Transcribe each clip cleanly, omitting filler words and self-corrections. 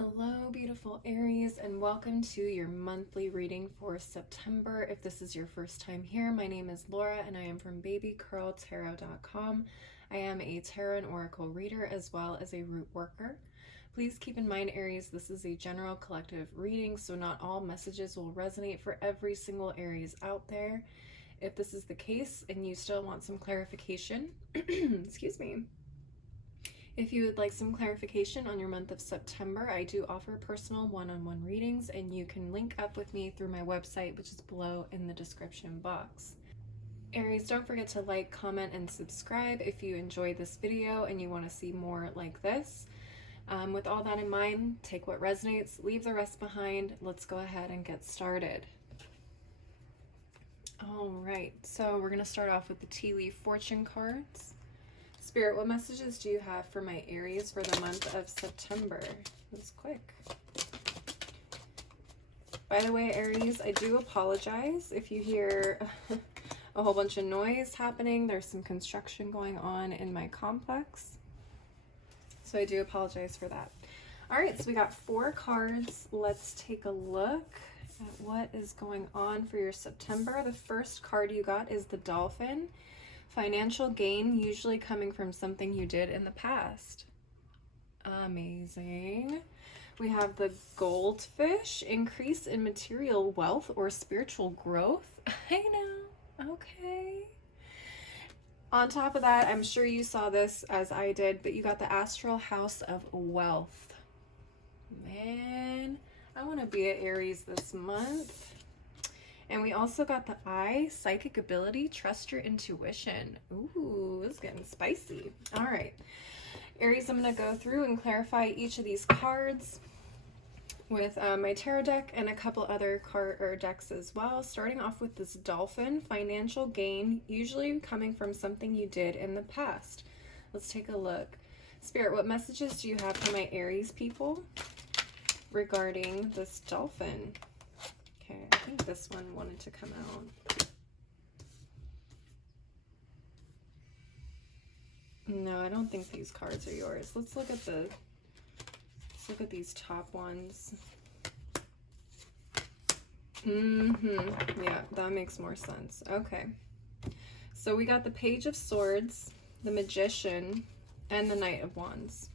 Hello, beautiful Aries, and welcome to your monthly reading for September. If this is your first time here, my name is Laura and I am from babycurltarot.com. I am a tarot and oracle reader as well as a root worker. Please keep in mind, Aries, this is a general collective reading, so not all messages will resonate for every single Aries out there. If this is the case and you still want some clarification, excuse me, if you would like some clarification on your month of September, I do offer personal one-on-one readings, and you can link up with me through my website, which is below in the description box. Aries, don't forget to like, comment, and subscribe if you enjoyed this video and you want to see more like this. With all that in mind, take what resonates, leave the rest behind. Let's go ahead and get started. All right, so we're going to start off with the tea leaf fortune cards. Spirit, what messages do you have for my Aries for the month of September? That's quick. By the way, Aries, I do apologize if you hear a whole bunch of noise happening. There's some construction going on in my complex, so I do apologize for that. All right, so we got 4 cards. Let's take a look at what is going on for your September. The first card you got is the Dolphin. Financial gain, usually coming from something you did in the past. Amazing. We have the Goldfish, increase in material wealth or spiritual growth. I know, okay. On top of that, I'm sure you saw this as I did, but you got the Astral House of Wealth. Man, I want to be at Aries this month. And we also got the Eye, psychic ability, trust your intuition. Ooh, this is getting spicy. All right, Aries, I'm going to go through and clarify each of these cards with my tarot deck and a couple other decks as well. Starting off with this Dolphin, financial gain, usually coming from something you did in the past. Let's take a look. Spirit, what messages do you have for my Aries people regarding this Dolphin? Okay, I think this one wanted to come out. No, I don't think these cards are yours. Let's look at these top ones. Yeah, that makes more sense. Okay. So we got the Page of Swords, the Magician, and the Knight of Wands.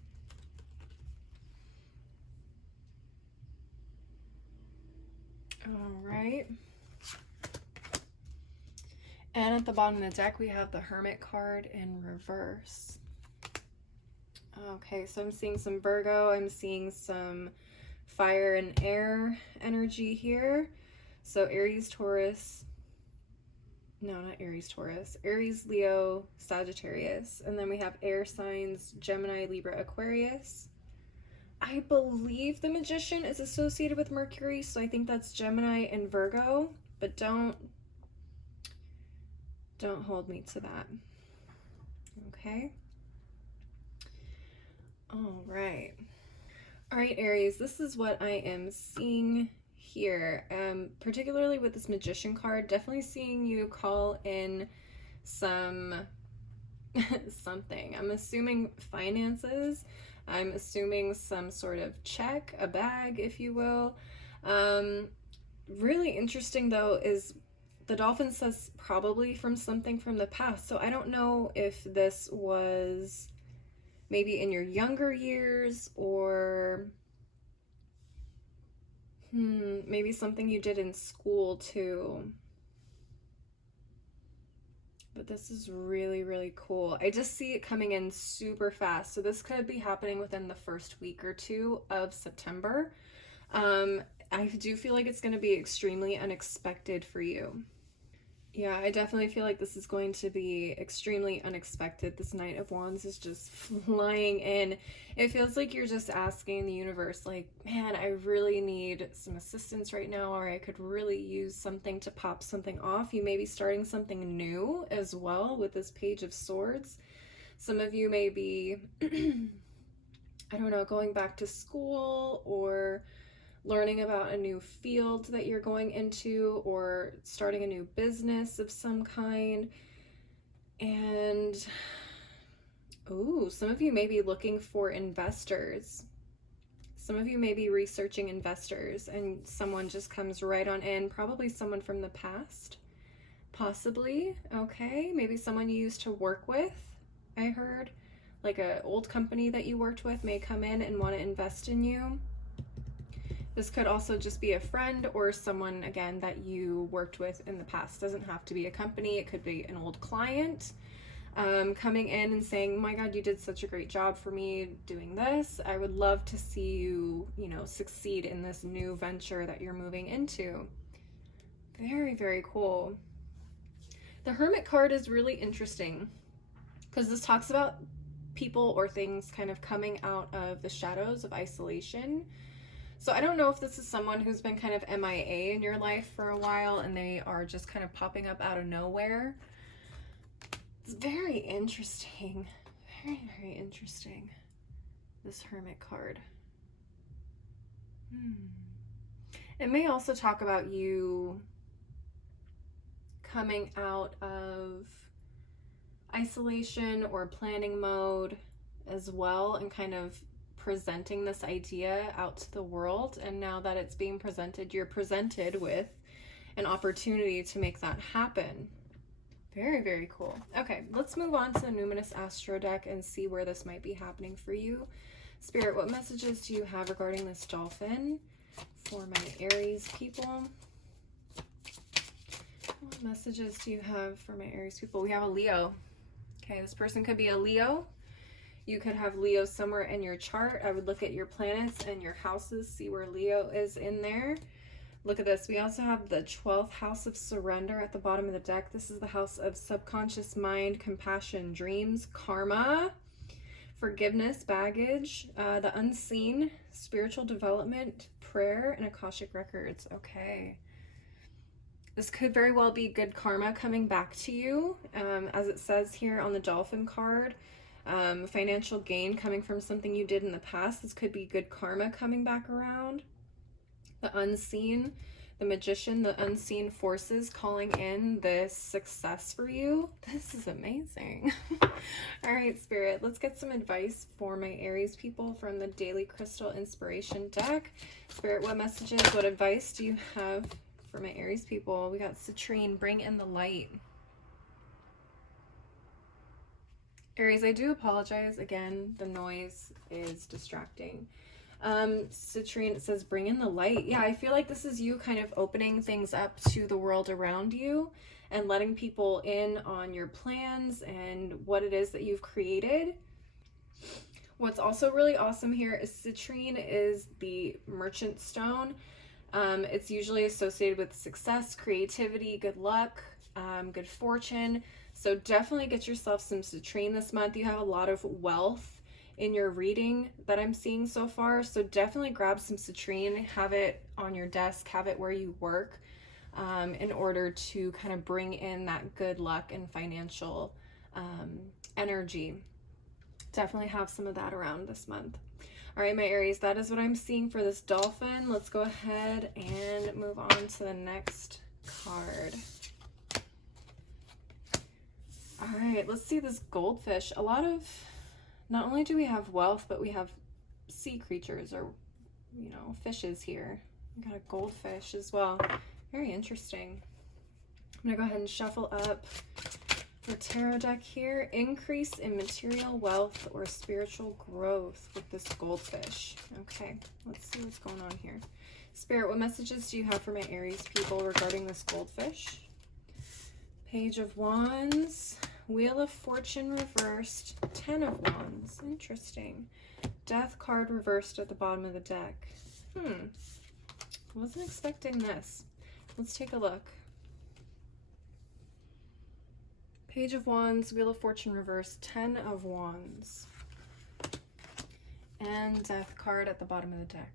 All right. And at the bottom of the deck, we have the Hermit card in reverse. Okay, so I'm seeing some Virgo. I'm seeing some fire and air energy here. So Aries, Taurus. No, not Aries, Taurus. Aries, Leo, Sagittarius. And then we have air signs, Gemini, Libra, Aquarius. I believe the Magician is associated with Mercury, so I think that's Gemini and Virgo, but don't hold me to that. Okay. All right, Aries, this is what I am seeing here. Particularly with this Magician card, definitely seeing you call in some something. I'm assuming finances. I'm assuming some sort of check, a bag, if you will. Really interesting, though, is the Dolphin says probably from something from the past. So I don't know if this was maybe in your younger years or maybe something you did in school too. But this is really, really cool. I just see it coming in super fast. So this could be happening within the first week or two of September. I do feel like it's going to be extremely unexpected for you. Yeah, I definitely feel like this is going to be extremely unexpected. This Knight of Wands is just flying in. It feels like you're just asking the universe, like, man, I really need some assistance right now, or I could really use something to pop something off. You may be starting something new as well with this Page of Swords. Some of you may be, I don't know, going back to school or learning about a new field that you're going into or starting a new business of some kind. And ooh, some of you may be looking for investors. Some of you may be researching investors and someone just comes right on in, probably someone from the past, possibly. Okay, maybe someone you used to work with. I heard like an old company that you worked with may come in and want to invest in you. This could also just be a friend or someone, again, that you worked with in the past. Doesn't have to be a company. It could be an old client coming in and saying, my God, you did such a great job for me doing this. I would love to see you, succeed in this new venture that you're moving into. Very, very cool. The Hermit card is really interesting because this talks about people or things kind of coming out of the shadows of isolation. So I don't know if this is someone who's been kind of MIA in your life for a while and they are just kind of popping up out of nowhere. It's very interesting. Very, very interesting. This Hermit card. It may also talk about you coming out of isolation or planning mode as well and kind of presenting this idea out to the world, and now that it's being presented, you're presented with an opportunity to make that happen. Very, very cool. Okay, let's move on to the Numinous Astro deck and see where this might be happening for you. Spirit, what messages do you have regarding this dolphin for my Aries people? What messages do you have for my Aries people? We have a Leo. Okay, this person could be a Leo. You could have Leo somewhere in your chart. I would look at your planets and your houses, see where Leo is in there. Look at this. We also have the 12th house of surrender at the bottom of the deck. This is the house of subconscious mind, compassion, dreams, karma, forgiveness, baggage, the unseen, spiritual development, prayer, and Akashic records. Okay. This could very well be good karma coming back to you. As it says here on the dolphin card, financial gain coming from something you did in the past. This could be good karma coming back around. The unseen, the magician, the unseen forces calling in this success for you. This is amazing. All right, Spirit, let's get some advice for my Aries people from the Daily Crystal Inspiration deck. Spirit, what messages, what advice do you have for my Aries people? We got Citrine, bring in the light. Aries, I do apologize. Again, the noise is distracting. Citrine, it says, bring in the light. Yeah, I feel like this is you kind of opening things up to the world around you and letting people in on your plans and what it is that you've created. What's also really awesome here is citrine is the merchant stone. It's usually associated with success, creativity, good luck, good fortune. So definitely get yourself some citrine this month. You have a lot of wealth in your reading that I'm seeing so far. So definitely grab some citrine, have it on your desk, have it where you work, in order to kind of bring in that good luck and financial energy. Definitely have some of that around this month. All right, my Aries, that is what I'm seeing for this dolphin. Let's go ahead and move on to the next card. All right, let's see this goldfish. A lot of, not only do we have wealth, but we have sea creatures or, fishes here. We got a goldfish as well. Very interesting. I'm gonna go ahead and shuffle up the tarot deck here. Increase in material wealth or spiritual growth with this goldfish. Okay, let's see what's going on here. Spirit, what messages do you have for my Aries people regarding this goldfish? Page of Wands, Wheel of Fortune reversed, 10 of Wands. Interesting. Death card reversed at the bottom of the deck. Wasn't expecting this. Let's take a look. Page of Wands, Wheel of Fortune reversed, 10 of Wands. And Death card at the bottom of the deck.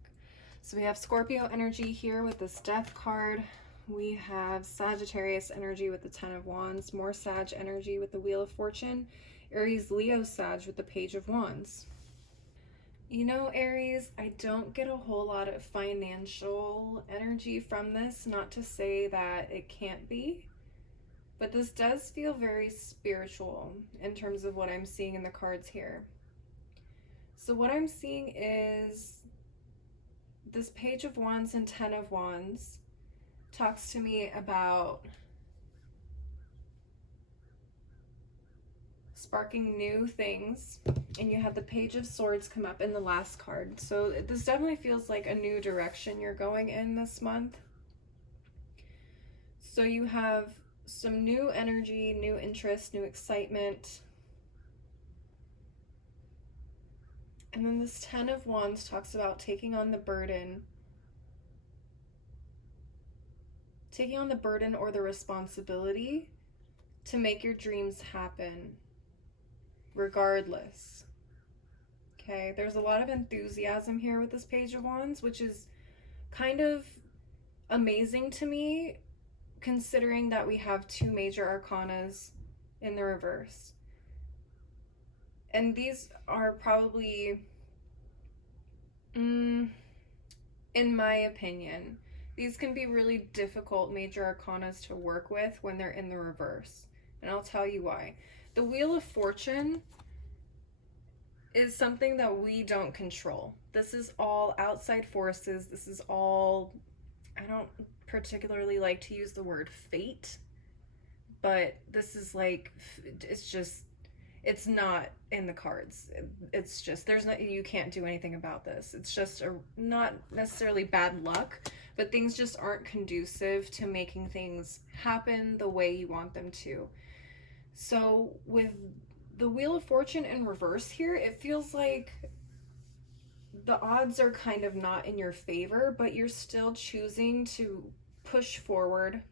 So we have Scorpio energy here with this Death card. We have Sagittarius energy with the 10 of Wands, more Sag energy with the Wheel of Fortune, Aries, Leo, Sag with the Page of Wands. Aries, I don't get a whole lot of financial energy from this, not to say that it can't be, but this does feel very spiritual in terms of what I'm seeing in the cards here. So what I'm seeing is this Page of Wands and Ten of Wands talks to me about sparking new things, and you have the Page of Swords come up in the last card. So this definitely feels like a new direction you're going in this month. So you have some new energy, new interest, new excitement. And then this Ten of Wands talks about taking on the burden or the responsibility to make your dreams happen regardless. Okay, there's a lot of enthusiasm here with this Page of Wands, which is kind of amazing to me, considering that we have two major arcanas in the reverse. And these are probably, in my opinion, these can be really difficult major arcanas to work with when they're in the reverse. And I'll tell you why. The Wheel of Fortune is something that we don't control. This is all outside forces. This is all, I don't particularly like to use the word fate, but this is like, it's not in the cards. It's just, you can't do anything about this. It's just not necessarily bad luck, but things just aren't conducive to making things happen the way you want them to. So with the Wheel of Fortune in reverse here, it feels like the odds are kind of not in your favor, but you're still choosing to push forward,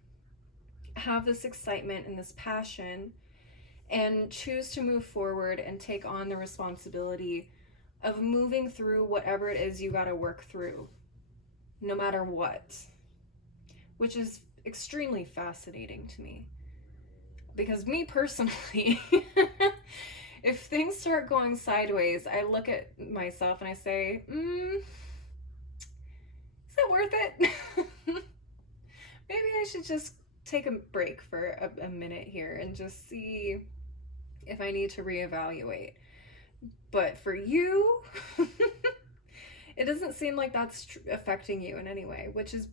have this excitement and this passion, and choose to move forward and take on the responsibility of moving through whatever it is you got to work through, no matter what, which is extremely fascinating to me. Because me personally, if things start going sideways, I look at myself and I say, is it worth it? Maybe I should just take a break for a minute here and just see if I need to reevaluate. But for you, it doesn't seem like that's affecting you in any way, which is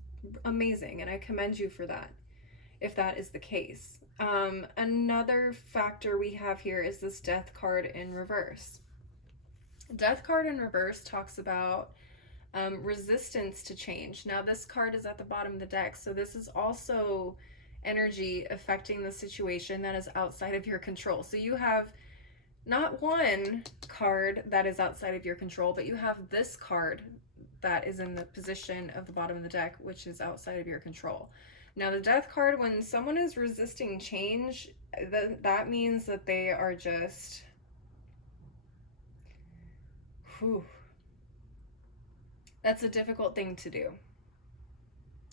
amazing, and I commend you for that, if that is the case. Another factor we have here is this Death card in reverse. Death card in reverse talks about resistance to change. Now this card is at the bottom of the deck, so this is also energy affecting the situation that is outside of your control. So you have not one card that is outside of your control, but you have this card that is in the position of the bottom of the deck, which is outside of your control. Now the Death card, when someone is resisting change, that means that they are just, that's a difficult thing to do.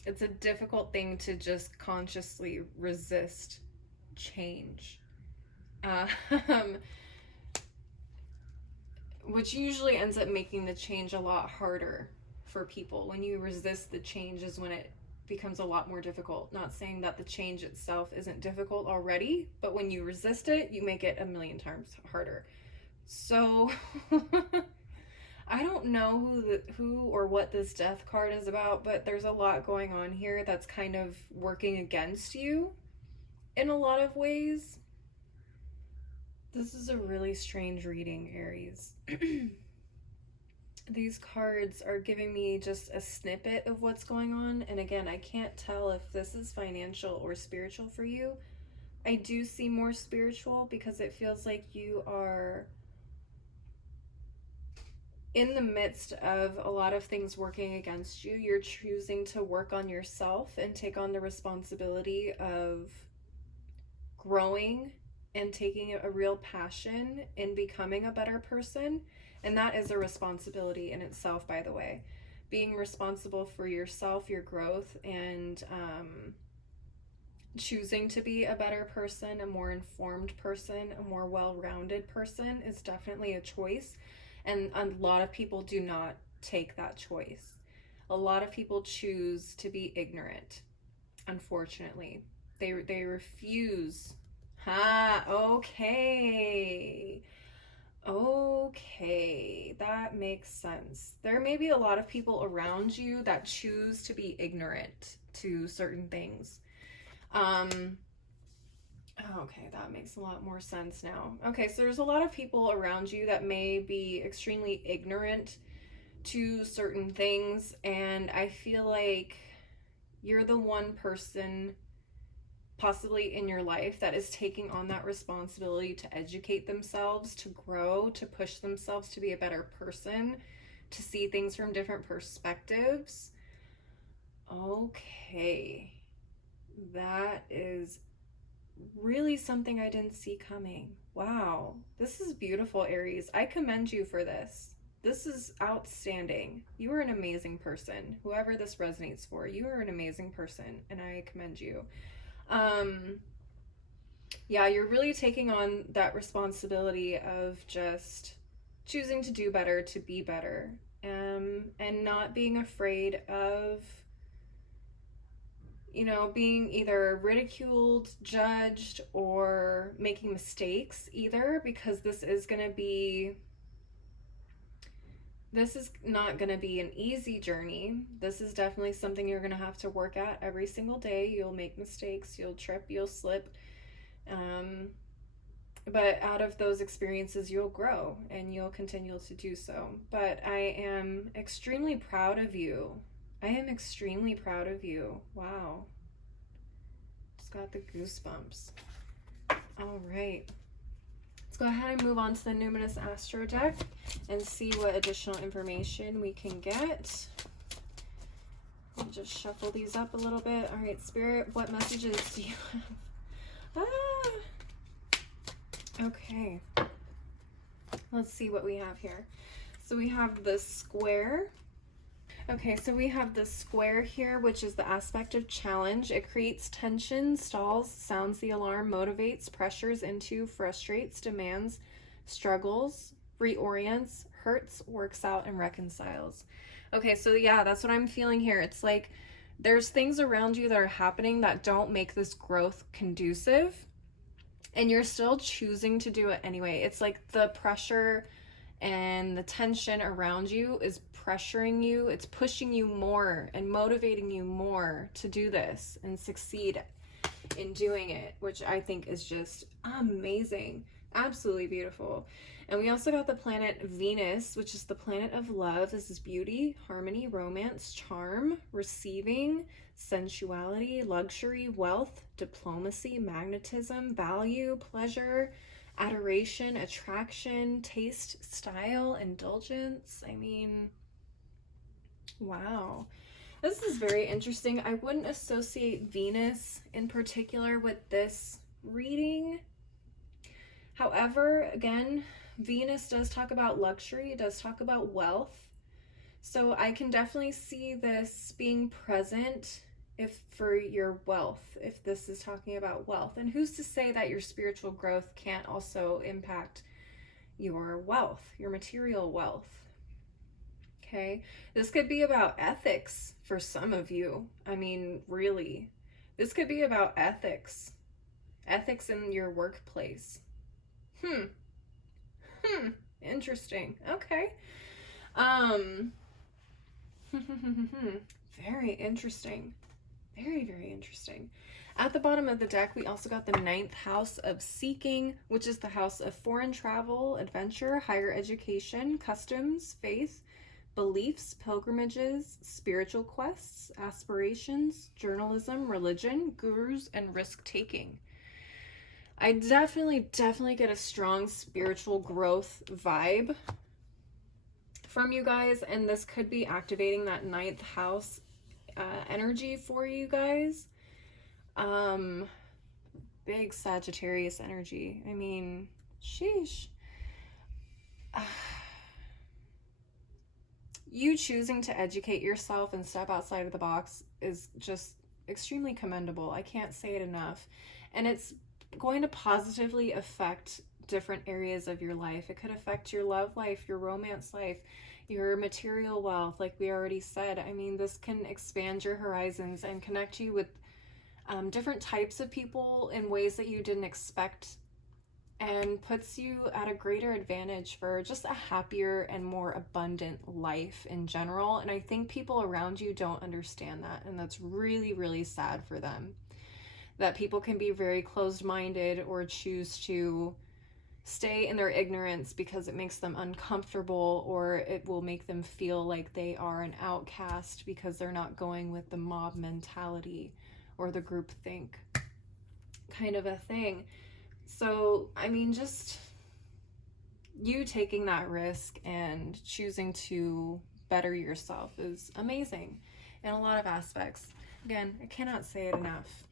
It's a difficult thing to just consciously resist change. Which usually ends up making the change a lot harder for people. When you resist the change is when it becomes a lot more difficult. Not saying that the change itself isn't difficult already, but when you resist it, you make it a million times harder. So I don't know who or what this Death card is about, but there's a lot going on here that's kind of working against you in a lot of ways. This is a really strange reading, Aries. These cards are giving me just a snippet of what's going on, and again, I can't tell if this is financial or spiritual for you. I do see more spiritual because it feels like you are in the midst of a lot of things working against you. You're choosing to work on yourself and take on the responsibility of growing and taking a real passion in becoming a better person. And that is a responsibility in itself, by the way. Being responsible for yourself, your growth, and choosing to be a better person, a more informed person, a more well-rounded person is definitely a choice. And a lot of people do not take that choice. A lot of people choose to be ignorant, unfortunately. They refuse. Okay. Okay, that makes sense. There may be a lot of people around you that choose to be ignorant to certain things. Um, okay, that makes a lot more sense now. Okay, so there's a lot of people around you that may be extremely ignorant to certain things, and I feel like you're the one person possibly in your life that is taking on that responsibility to educate themselves, to grow, to push themselves to be a better person, to see things from different perspectives. Okay, that is really something I didn't see coming. Wow, this is beautiful, Aries. I commend you for this. This is outstanding. You are an amazing person. Whoever this resonates for, you are an amazing person, and I commend you. Um, yeah, you're really taking on that responsibility of just choosing to do better, to be better, and not being afraid of, being either ridiculed, judged, or making mistakes either, because this is not going to be an easy journey. This is definitely something you're going to have to work at every single day. You'll make mistakes, you'll trip, you'll slip. Um, but out of those experiences, you'll grow and you'll continue to do so. But I am extremely proud of you. I am extremely proud of you. Wow. Just got the goosebumps. All right. Let's go ahead and move on to the Numinous Astro deck and see what additional information we can get. I'll just shuffle these up a little bit. All right, Spirit, what messages do you have? Okay. Let's see what we have here. So we have the square. Okay, so we have the square here, which is the aspect of challenge. It creates tension, stalls, sounds the alarm, motivates, pressures into, frustrates, demands, struggles, reorients, hurts, works out, and reconciles. Okay, so yeah, that's what I'm feeling here. It's like there's things around you that are happening that don't make this growth conducive, and you're still choosing to do it anyway. It's like the pressure and the tension around you is pressuring you. It's pushing you more and motivating you more to do this and succeed in doing it, which I think is just amazing. Absolutely beautiful. And we also got the planet Venus, which is the planet of love. This is beauty, harmony, romance, charm, receiving, sensuality, luxury, wealth, diplomacy, magnetism, value, pleasure, adoration, attraction, taste, style, indulgence. I mean, wow. This is very interesting. I wouldn't associate Venus in particular with this reading. However, again, Venus does talk about luxury, it does talk about wealth. So I can definitely see this being present if for your wealth, if this is talking about wealth. And who's to say that your spiritual growth can't also impact your wealth, your material wealth? Okay, this could be about ethics for some of you. I mean, really, this could be about ethics in your workplace. Interesting. Okay. Very interesting. Very, very interesting. At the bottom of the deck, we also got the 9th house of seeking, which is the house of foreign travel, adventure, higher education, customs, faith, beliefs, pilgrimages, spiritual quests, aspirations, journalism, religion, gurus, and risk-taking. I definitely get a strong spiritual growth vibe from you guys, and this could be activating that 9th house energy for you guys. Big Sagittarius energy. I mean, sheesh. You choosing to educate yourself and step outside of the box is just extremely commendable. I can't say it enough. And it's going to positively affect different areas of your life. It could affect your love life, your romance life, your material wealth, like we already said. I mean, this can expand your horizons and connect you with different types of people in ways that you didn't expect. and puts you at a greater advantage for just a happier and more abundant life in general. And I think people around you don't understand that, and that's really, really sad for them. That people can be very closed-minded or choose to stay in their ignorance because it makes them uncomfortable, or it will make them feel like they are an outcast because they're not going with the mob mentality or the group think kind of a thing. So, I mean, just you taking that risk and choosing to better yourself is amazing in a lot of aspects. Again, I cannot say it enough.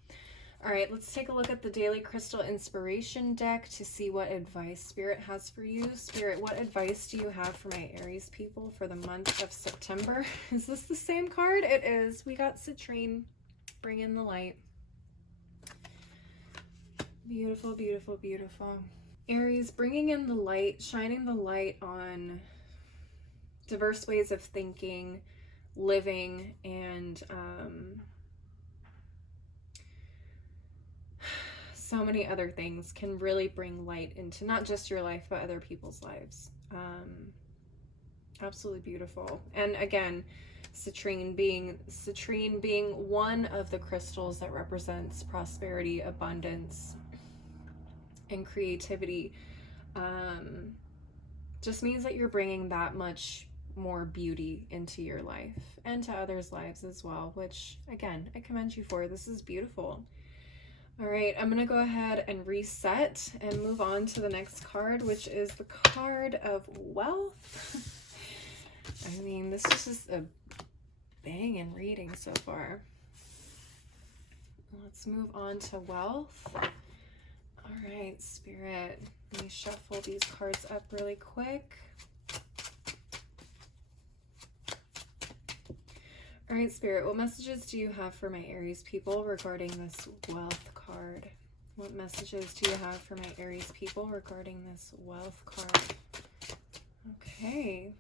All right, let's take a look at the Daily Crystal Inspiration deck to see what advice Spirit has for you. Spirit, what advice do you have for my Aries people for the month of September? Is this the same card? It is. We got Citrine. Bring in the light. Beautiful, beautiful, beautiful. Aries, bringing in the light, shining the light on diverse ways of thinking, living, and so many other things can really bring light into not just your life, but other people's lives. Absolutely beautiful. And again, citrine being one of the crystals that represents prosperity, abundance, and creativity, just means that you're bringing that much more beauty into your life and to others' lives as well, which again, I commend you for. This is beautiful. All right, I'm gonna go ahead and reset and move on to the next card, which is the card of wealth. I mean, this is just a banging reading so far. Let's move on to wealth. All right, Spirit, let me shuffle these cards up really quick. All right, Spirit, what messages do you have for my Aries people regarding this wealth card? What messages do you have for my Aries people regarding this wealth card? Okay.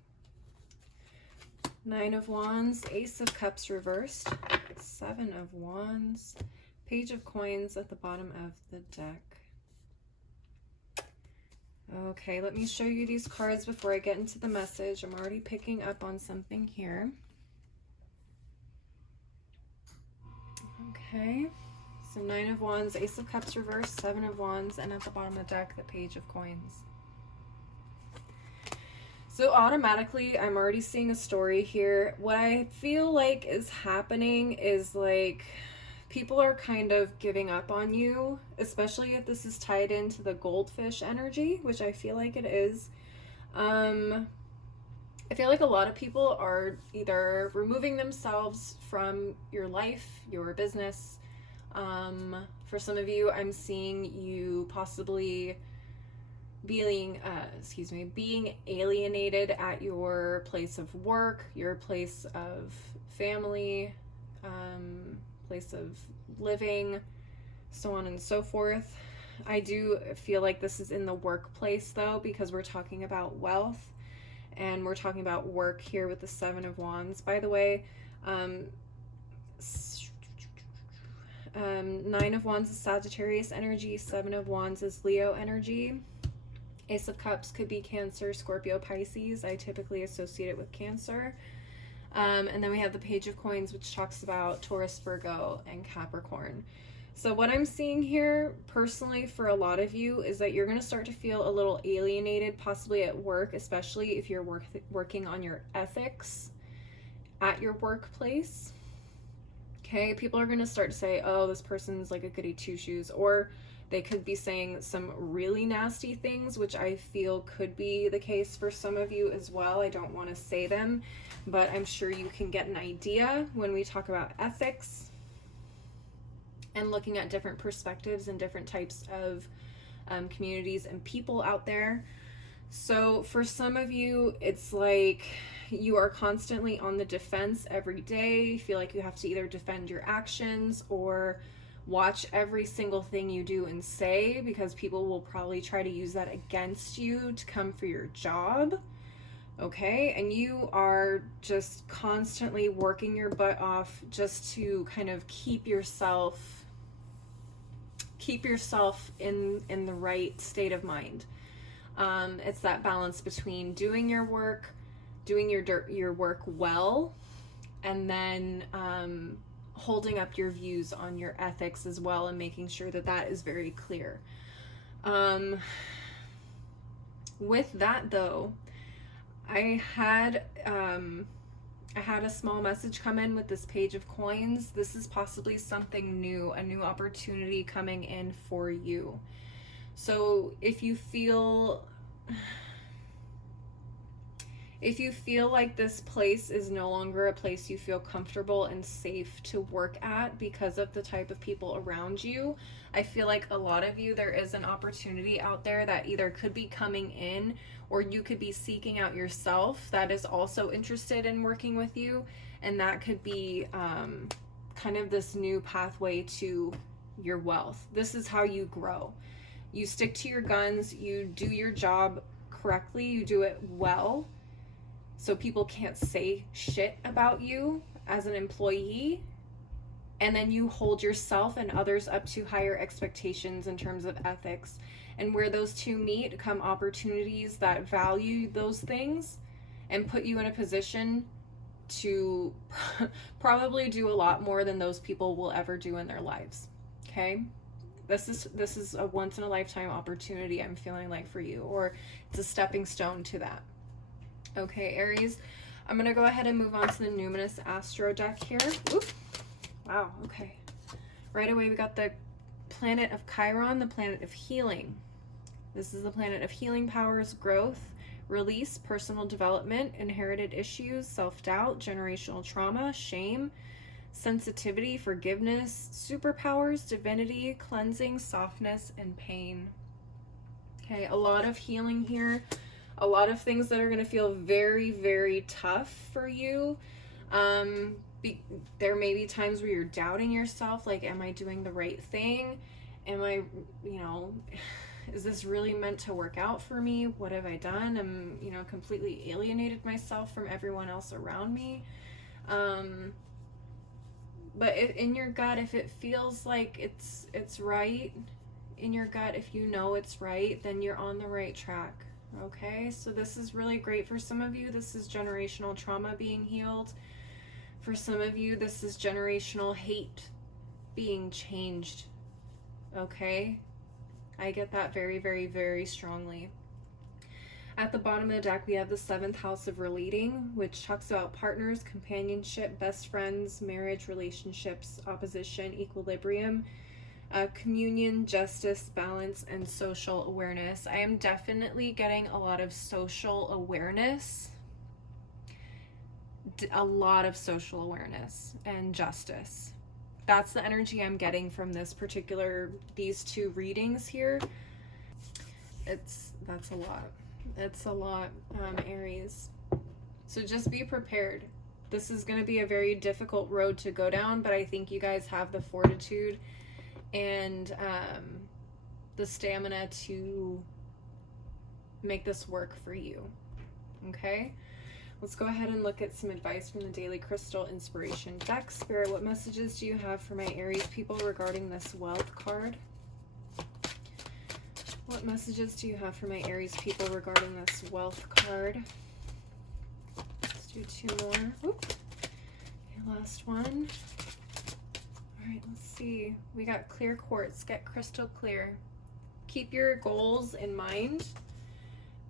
9 of Wands, Ace of Cups reversed, 7 of Wands, Page of Coins at the bottom of the deck. Okay, let me show you these cards before I get into the message. I'm already picking up on something here. Okay, so 9 of Wands, Ace of Cups reversed, 7 of Wands, and at the bottom of the deck, the Page of Coins. So automatically, I'm already seeing a story here. What I feel like is happening is like people are kind of giving up on you, especially if this is tied into the goldfish energy, which I feel like it is. I feel like a lot of people are either removing themselves from your life, your business. For some of you, I'm seeing you possibly being alienated at your place of work, your place of family, place of living, so on and so forth. I do feel like this is in the workplace though, because we're talking about wealth and we're talking about work here with the 7 of Wands. By the way, 9 of Wands is Sagittarius energy, 7 of Wands is Leo energy. Ace of Cups could be Cancer, Scorpio, Pisces. I typically associate it with Cancer. And then we have the Page of Coins, which talks about Taurus, Virgo, and Capricorn. So what I'm seeing here personally for a lot of you is that you're going to start to feel a little alienated, possibly at work, especially if you're working on your ethics at your workplace. Okay, people are going to start to say, oh, this person's like a goody two-shoes, or they could be saying some really nasty things, which I feel could be the case for some of you as well. I don't want to say them, but I'm sure you can get an idea when we talk about ethics and looking at different perspectives and different types of communities and people out there. So for some of you, it's like you are constantly on the defense every day. You feel like you have to either defend your actions or watch every single thing you do and say, because people will probably try to use that against you to come for your job. Okay, and you are just constantly working your butt off just to kind of keep yourself keep yourself in the right state of mind. It's that balance between doing your work, doing your work well, and then holding up your views on your ethics as well, and making sure that that is very clear. With that though, I had a small message come in with this page of coins. This is possibly something new, a new opportunity coming in for you. So if you feel like this place is no longer a place you feel comfortable and safe to work at because of the type of people around you, I feel like a lot of you, there is an opportunity out there that either could be coming in, or you could be seeking out yourself that is also interested in working with you. And that could be kind of this new pathway to your wealth. This is how you grow. You stick to your guns, you do your job correctly, you do it well, so people can't say shit about you as an employee. And then you hold yourself and others up to higher expectations in terms of ethics. And where those two meet come opportunities that value those things and put you in a position to probably do a lot more than those people will ever do in their lives. Okay? This is a once in a lifetime opportunity, I'm feeling like, for you, or it's a stepping stone to that. Okay, Aries, I'm going to go ahead and move on to the Numinous Astro deck here. Oop. Wow, okay. Right away, we got the planet of Chiron, the planet of healing. This is the planet of healing powers, growth, release, personal development, inherited issues, self-doubt, generational trauma, shame, sensitivity, forgiveness, superpowers, divinity, cleansing, softness, and pain. Okay, a lot of healing here. A lot of things that are going to feel very, very tough for you. There may be times where you're doubting yourself, like, am I doing the right thing? Am I, is this really meant to work out for me? What have I done? I'm, completely alienated myself from everyone else around me. But in your gut, if it feels like it's right, in your gut, if you know it's right, then you're on the right track. Okay, so this is really great for some of you. This is generational trauma being healed. For some of you, this is generational hate being changed. Okay, I get that very, very, very strongly. At the bottom of the deck, we have the 7th house of relating, which talks about partners, companionship, best friends, marriage, relationships, opposition, equilibrium, communion, justice, balance, and social awareness. I am definitely getting a lot of social awareness, and justice. That's the energy I'm getting from these two readings here. That's a lot. It's a lot, Aries. So just be prepared. This is going to be a very difficult road to go down, but I think you guys have the fortitude and the stamina to make this work for you. Okay? Let's go ahead and look at some advice from the Daily Crystal Inspiration deck. Spirit, what messages do you have for my Aries people regarding this wealth card? What messages do you have for my Aries people regarding this wealth card? Let's do 2 more. Oop. Okay, last one. All right, let's see. We got clear quartz. Get crystal clear. Keep your goals in mind.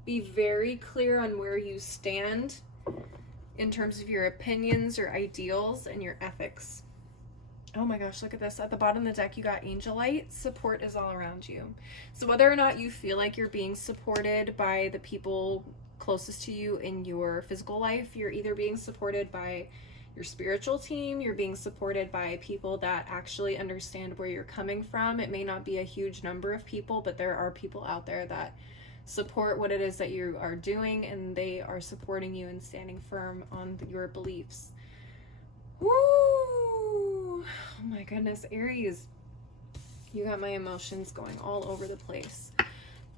Be very clear on where you stand in terms of your opinions, your ideals, and your ethics. Oh my gosh, look at this. At the bottom of the deck, you got Angelite. Support is all around you. So whether or not you feel like you're being supported by the people closest to you in your physical life, you're either being supported by your spiritual team, you're being supported by people that actually understand where you're coming from. It may not be a huge number of people, but there are people out there that support what it is that you are doing, and they are supporting you and standing firm on your beliefs. Woo! Oh my goodness, Aries, you got my emotions going all over the place.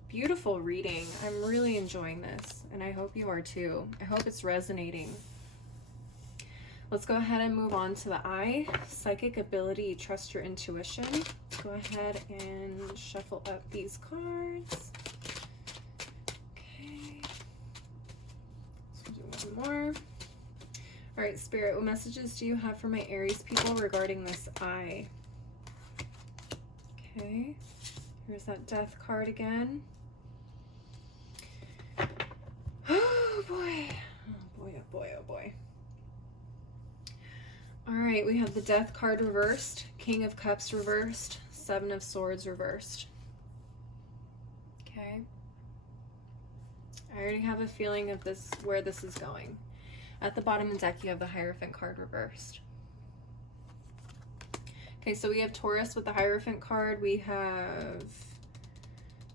Beautiful reading. I'm really enjoying this, and I hope you are too. I hope it's resonating. Let's go ahead and move on to the I. Psychic ability, trust your intuition. Go ahead and shuffle up these cards. Okay. Let's do one more. All right, Spirit, what messages do you have for my Aries people regarding this I? Okay. Here's that Death card again. Oh boy. Oh boy, oh boy, oh boy. All right, we have the Death card reversed, King of Cups reversed, Seven of Swords reversed. Okay. I already have a feeling of this, where this is going. At the bottom of the deck, you have the Hierophant card reversed. Okay, so we have Taurus with the Hierophant card. We have,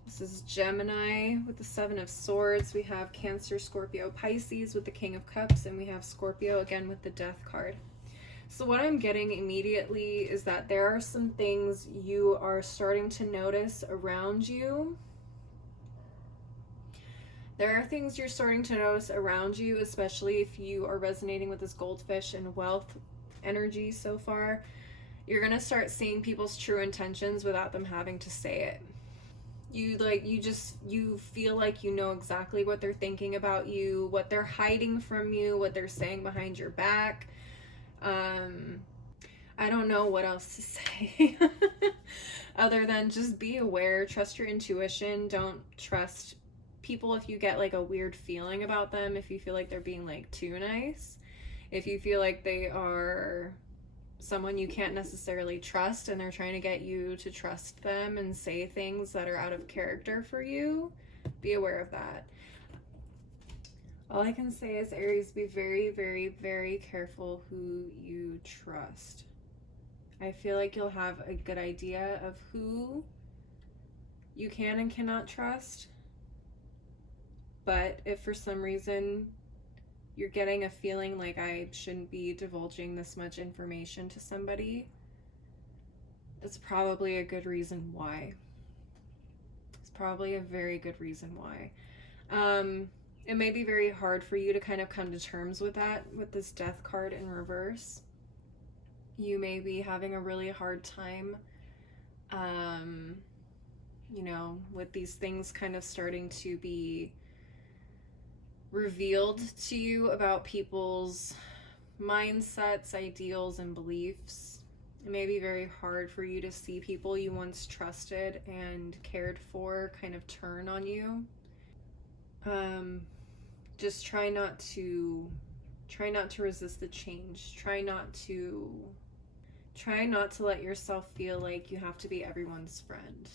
this is Gemini with the Seven of Swords. We have Cancer, Scorpio, Pisces with the King of Cups. And we have Scorpio again with the Death card. So what I'm getting immediately is that there are some things you are starting to notice around you. There are things you're starting to notice around you, especially if you are resonating with this Goldfish and wealth energy so far. You're going to start seeing people's true intentions without them having to say it. You feel like you know exactly what they're thinking about you, what they're hiding from you, what they're saying behind your back. I don't know what else to say other than just be aware, trust your intuition, don't trust people if you get like a weird feeling about them, if you feel like they're being like too nice, if you feel like they are someone you can't necessarily trust and they're trying to get you to trust them and say things that are out of character for you, be aware of that. All I can say is, Aries, be very, very, very careful who you trust. I feel like you'll have a good idea of who you can and cannot trust. But if for some reason you're getting a feeling like I shouldn't be divulging this much information to somebody, it's probably a good reason why. It's probably a very good reason why. It may be very hard for you to kind of come to terms with that, with this Death card in reverse. You may be having a really hard time, you know, with these things kind of starting to be revealed to you about people's mindsets, ideals, and beliefs. It may be very hard for you to see people you once trusted and cared for kind of turn on you. Just try not to resist the change. Try not to let yourself feel like you have to be everyone's friend.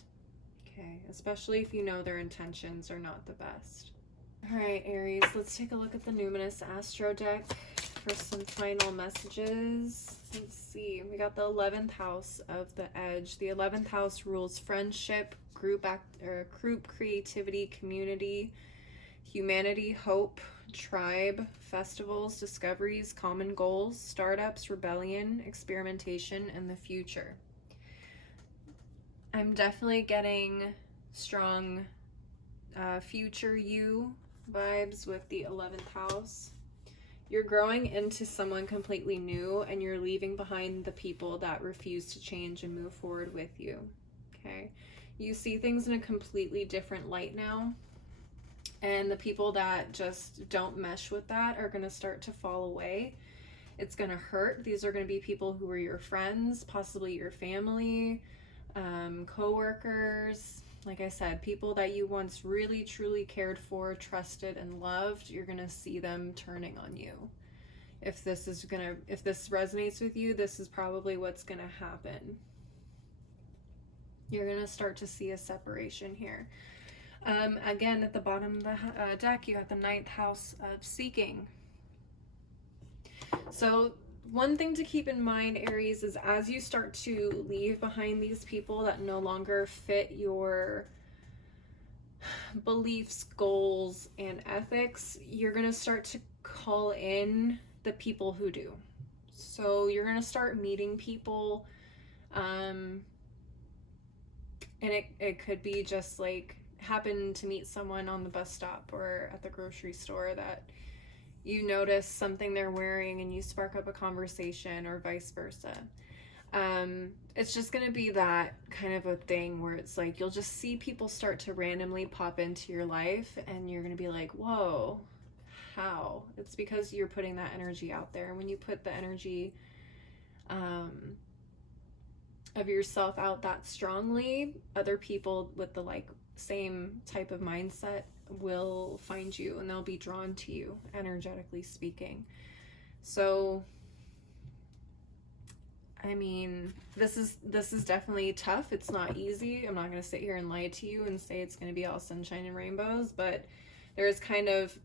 Okay, especially if you know their intentions are not the best. All right, Aries, let's take a look at the Numinous Astro deck for some final messages. Let's see, we got the 11th house of the Edge. The 11th house rules friendship, group creativity, community, humanity, hope, tribe, festivals, discoveries, common goals, startups, rebellion, experimentation, and the future. I'm definitely getting strong future you vibes with the 11th house. You're growing into someone completely new, and you're leaving behind the people that refuse to change and move forward with you. Okay, you see things in a completely different light now, and the people that just don't mesh with that are going to start to fall away. It's going to hurt. These are going to be people who are your friends, possibly your family, co-workers. Like I said, people that you once really truly cared for, trusted, and loved. You're going to see them turning on you. If this resonates with you, this is probably what's going to happen. You're going to start to see a separation here. Again, at the bottom of the deck, you have the 9th house of seeking. So one thing to keep in mind, Aries, is as you start to leave behind these people that no longer fit your beliefs, goals, and ethics, you're going to start to call in the people who do. So you're going to start meeting people, and it could be just like happen to meet someone on the bus stop or at the grocery store that You notice something they're wearing and you spark up a conversation, or vice versa. It's just going to be that kind of a thing where it's like you'll just see people start to randomly pop into your life and you're going to be like, whoa, how? It's because you're putting that energy out there. And when you put the energy of yourself out that strongly, other people with the like same type of mindset will find you and they'll be drawn to you, energetically speaking. So I mean, this is definitely tough. It's not easy. I'm not going to sit here and lie to you and say it's going to be all sunshine and rainbows, but there's kind of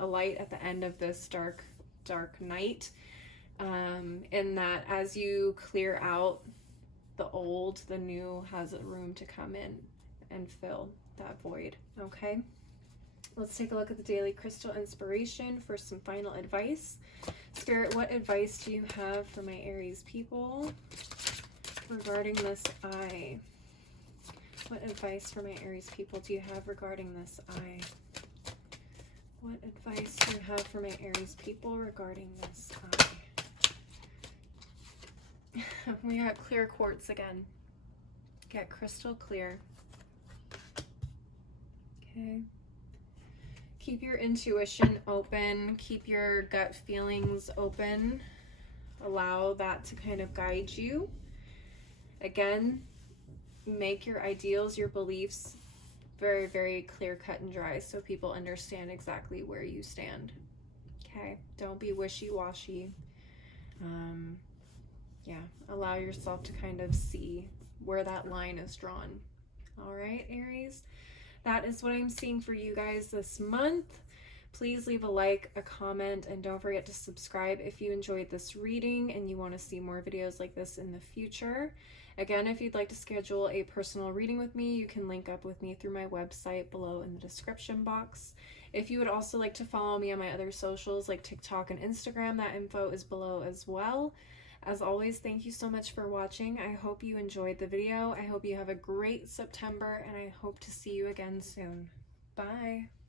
a light at the end of this dark night, in that as you clear out the old, the new has a room to come in and fill that void. Okay, let's take a look at the daily crystal inspiration for some final advice. Spirit, what advice do you have for my Aries people regarding this eye? What advice for my Aries people do you have regarding this eye? What advice do you have for my Aries people regarding this eye? We got clear quartz again. Get crystal clear. Okay. Keep your intuition open. Keep your gut feelings open. Allow that to kind of guide you. Again, make your ideals, your beliefs very, very clear, cut, and dry so people understand exactly where you stand. Okay? Don't be wishy-washy. Yeah, allow yourself to kind of see where that line is drawn. All right, Aries? That is what I'm seeing for you guys this month. Please leave a like, a comment, and don't forget to subscribe if you enjoyed this reading and you want to see more videos like this in the future. Again, if you'd like to schedule a personal reading with me, you can link up with me through my website below in the description box. If you would also like to follow me on my other socials like TikTok and Instagram, that info is below as well. As always, thank you so much for watching. I hope you enjoyed the video. I hope you have a great September, and I hope to see you again soon. Bye.